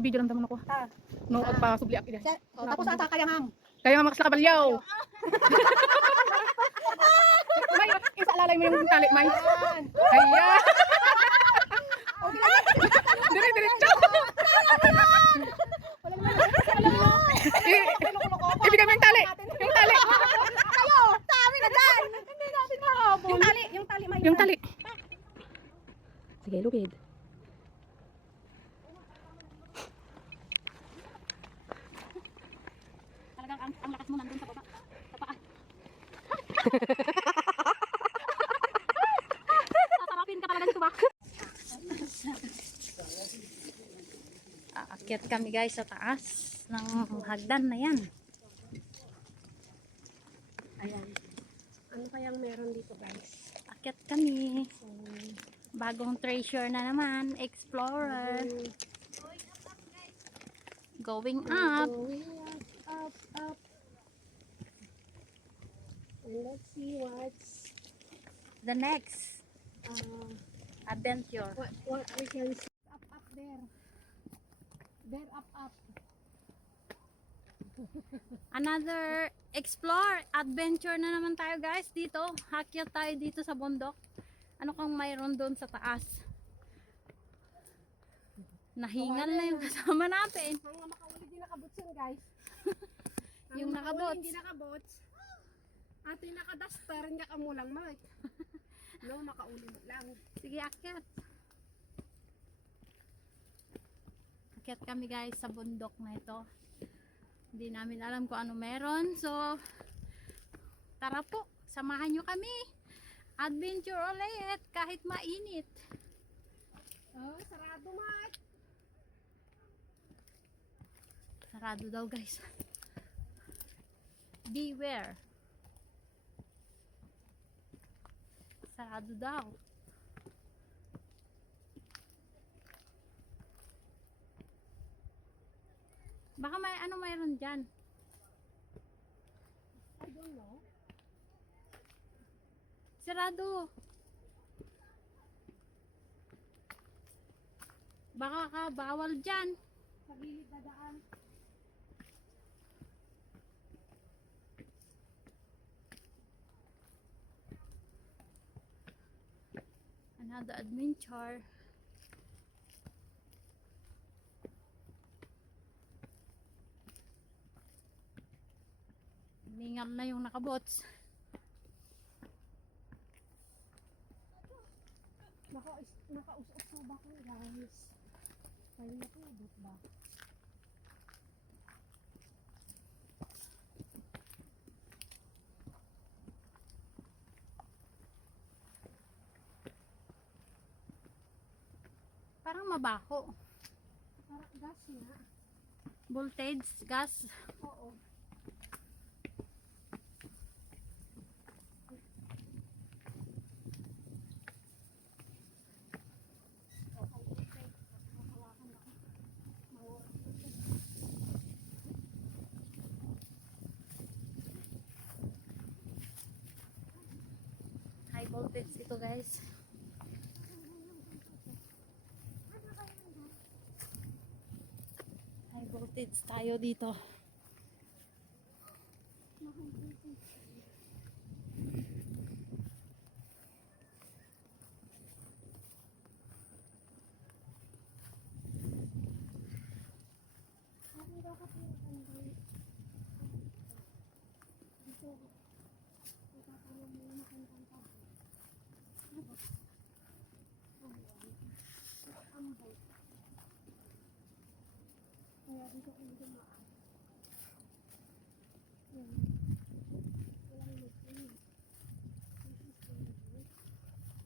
Pag-video lang naman ako. No, agpa-subli ako. Tapos ata kaya hang. Kaya makas na kabalyaw. May, isa alalay mo yung tali, May. Ayan. Dire-diretso. Ibigay mo yung tali. Yung tali. Kayo, tami na dyan. Hindi natin mahabol. Yung tali, may. Yung tali. Sige, lubid. Talagang ang lakas mo nandun sa baba. Sa paa. Tatarapin ka talaga dito ba? Aakyat kami guys sa taas ng hagdan na yan. Ayan. Ano kayang meron dito guys? Akyat kami. Bagong treasure na naman. Explorer. Going up. Up. And let's see what's the next adventure. What we can see. Up there. There, up. Another explore adventure na naman tayo guys dito. Hakyat tayo dito sa bundok. Ano kang mayroon doon sa taas? Nahingal na yung kasama natin. Mga makauli di nakabots yan guys. Yung nakabots. Hindi nakabots. At yung nakadaster, hindi ka mo lang mat. No, makauli mo lang. Sige, akyat. Akyat kami guys sa bundok na ito. Hindi namin alam kung ano meron. So, tara po. Samahan nyo kami. Adventure ulit kahit mainit. Oh, sarado mat. Sarado daw guys. Beware. Sarado daw. Baka may ano mayroon dyan. I don't know. Sarado. Baka ka bawal dyan. Sa gilid na daan. Another adventure. Ningal na yung nakabots. Nakausap na ba ko guys? Kaya nakabot ba? Parang mabaho. Parang gas nga. Voltage, gas. Oo. High voltage ito guys. High voltage tayo dito. Kaya dito ko dumaan. Walang looking. This is dangerous.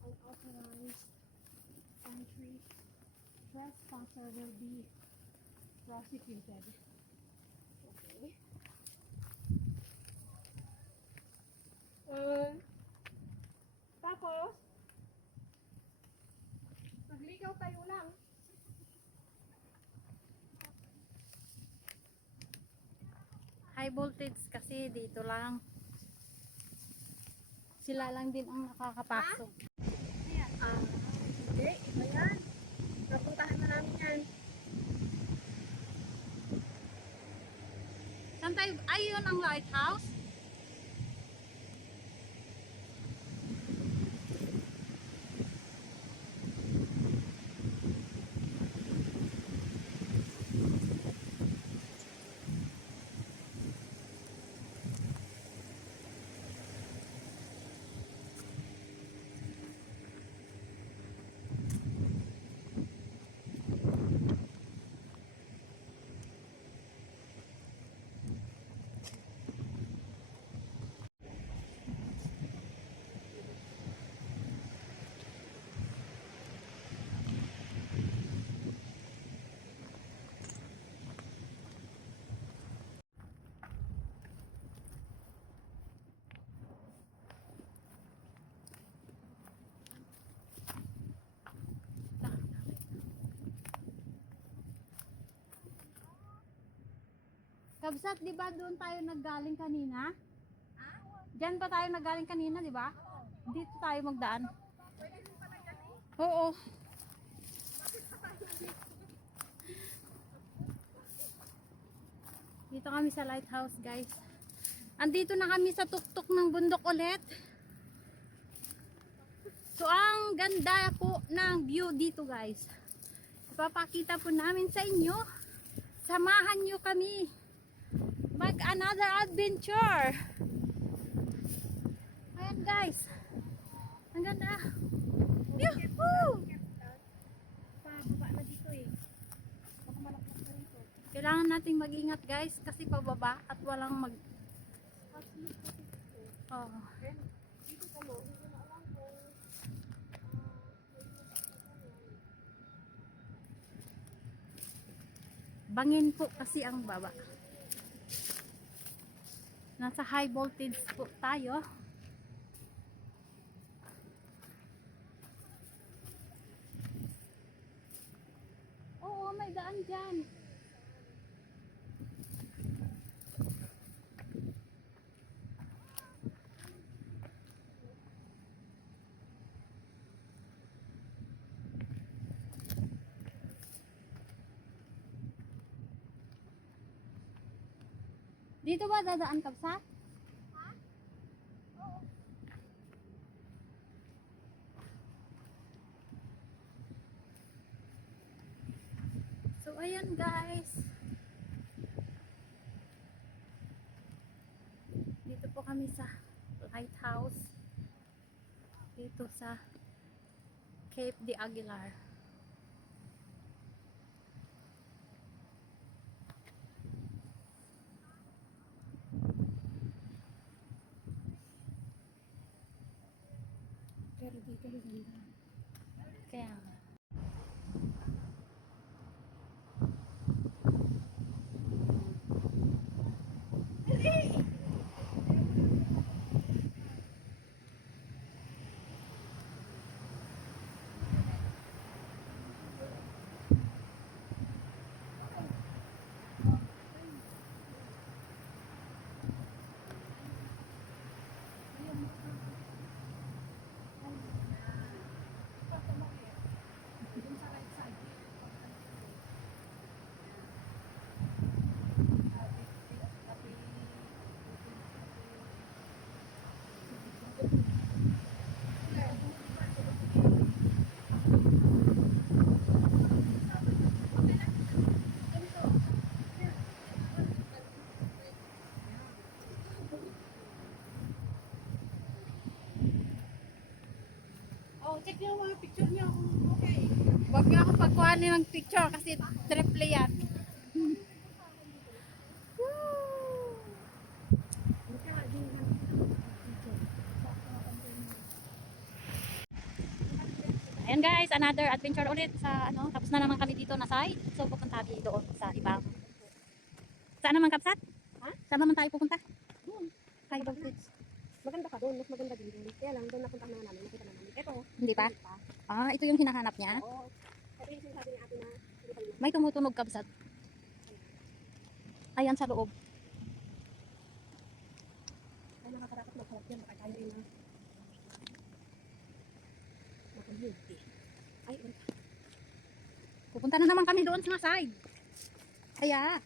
Unauthorized entry. Trespasser will be prosecuted. Okay. Tapos, nagligaw tayo lang. High voltage kasi dito lang. Sila lang din ang nakakapasok. Hindi, iba yan. Napuntahan na namin yan. Saan tayo? Ayun ang lighthouse. Kabsat, di ba doon tayo naggaling kanina? Diyan pa tayo naggaling kanina, di ba? Dito tayo magdaan. Oo. Dito kami sa lighthouse, guys. Andito na kami sa tuktok ng bundok ulit. So, ang ganda po ng view dito, guys. Ipapakita po namin sa inyo. Samahan nyo kami mag another adventure. Ayan, guys. Ang ganda. Yuhuu! Pababa na dito eh. Baka malakpak na rito. Kailangan nating mag-ingat, guys, kasi pababa at walang mag... Oh. Dito ka mo, hindi ko na alam kung Bangin po kasi ang baba. Nasa high voltage po tayo. Oo, may daan dyan. Dito ba dadaan, Kabsa? So, ayan, guys. Dito po kami sa lighthouse. Dito sa Cape de Aguilar. pero dito ang ganda. Kaya nga. Oh, check niyo mga picture niyo. Okay. Huwag nga ako pagkuhanin ng picture kasi triple yan. Ayan, guys, another adventure ulit sa ano, tapos na naman kami dito na side. So pupunta tayo doon sa ibang. Saan naman, Kapsat? Ha? Saan naman tayo pupunta? Doon. High voltage. Maganda ka doon, mas maganda din doon. Kaya lang doon napunta na namin, nakita na namin. Ito, Hindi pa? hindi pa. Ah, ito yung hinahanap niya. Oo. Kasi yung sinasabi ni ate na hindi pa yun. May tumutunog, Kapsat. Ayan sa loob. Ay, nakakarapat magharap yan, baka tayo rin na. Makamulti. Ay, ulit. Pupunta na naman kami doon sa side. Kaya.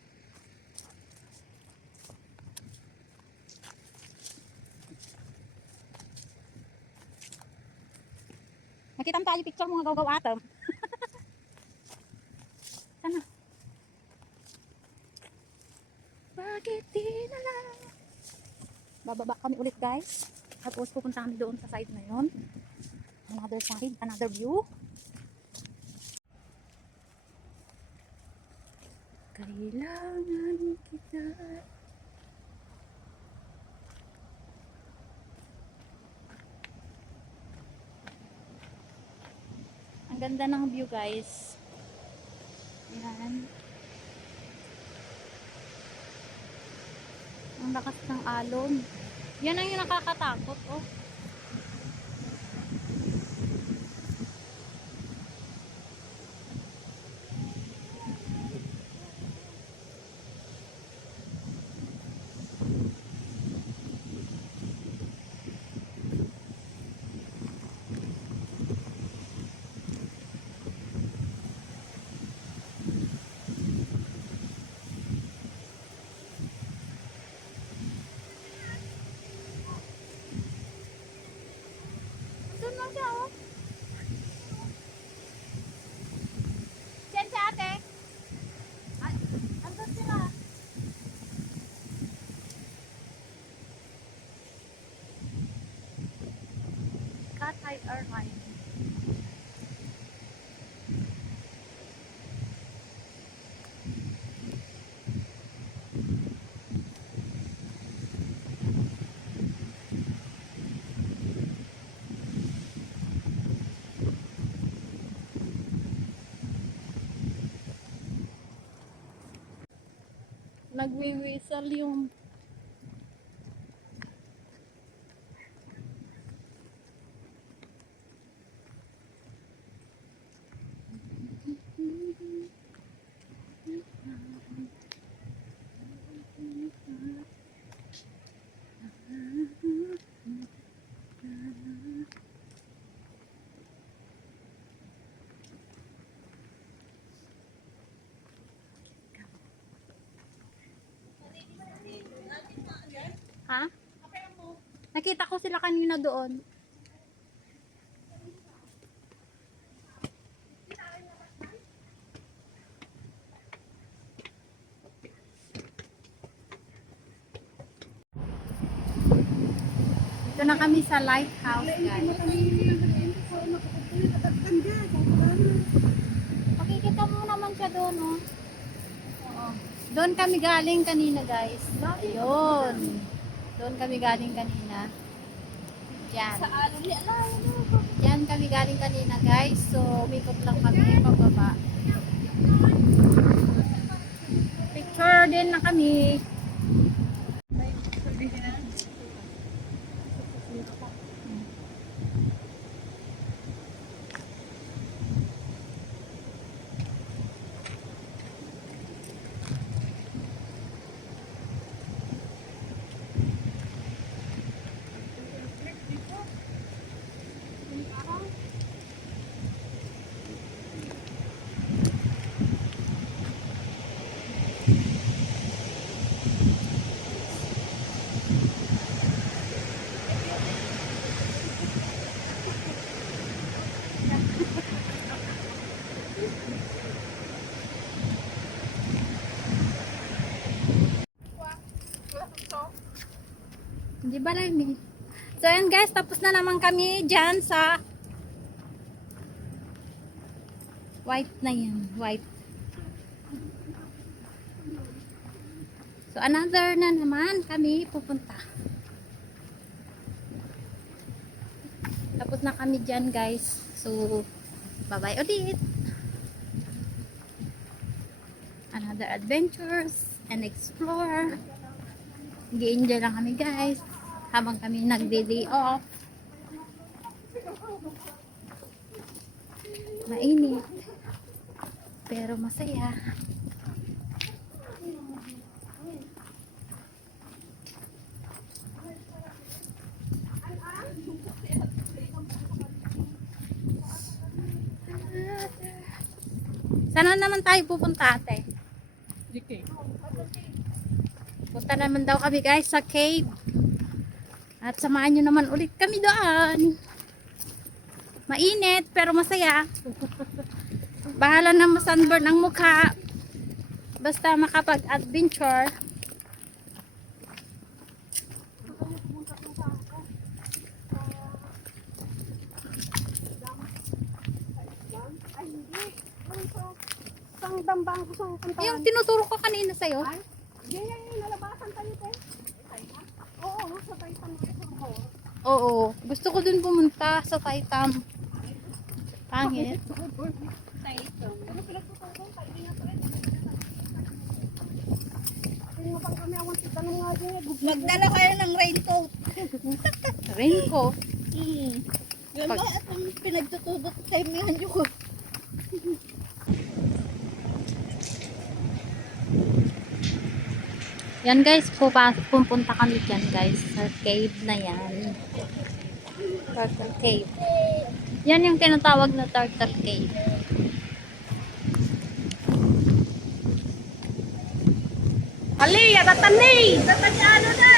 Kita tayo picture mga gawgaw atom. Sana. Bakit di na lang? Bababa kami ulit guys. Tapos pupunta kami doon sa side na yun. Another side, another view. Kailangan kita. Ang ganda ng view guys. Yan. Ang lakas ng alon. Yan ang yung nakakatakot oh. Doon lang siya oh. Diyan si ate. Ay, andun sila. Cathay Airline. Nagwi-whistle yung ha? Nakita ko sila kanina doon. Dito na kami sa lighthouse, guys. Makikita mo naman siya doon, oh. Oo. Doon kami galing kanina, guys. Ayun. Doon kami galing kanina. Diyan. Diyan kami galing kanina, guys. So, umikot lang kami pababa. Picture din na kami. Hindi ba lang eh. So ayan guys, tapos na naman kami dyan sa white na yan. White. So another na naman kami pupunta. Tapos na kami dyan guys. So bye bye ulit. Another adventures and explore. Nag-enjoy lang kami guys. Habang kami nagde-day off. Mainit. Pero masaya. Sana naman tayo pupunta ate? Punta naman daw kami guys sa cave. At samahan nyo naman ulit kami doon. Mainit, pero masaya. Bahala na ma-sunburn ang mukha. Basta makapag-adventure. Ay, hindi. Sang dambang ko sa puntahan. Yung tinuturo ko kanina sa'yo. Ay, yan yung nalabasan tayo, te. Oo, sa Taytay tayo. Oo. Gusto ko dun pumunta sa Taitam. Pangit. Magdala kayo ng raincoat. Raincoat. Gano'n at ang pinagtutubot sa imihan ko. Yan guys, pupunta kami dyan guys. Sa cave na yan. Turtle cave. Yan yung tinatawag na turtle cave. Ali, tatani! Tatani ano na?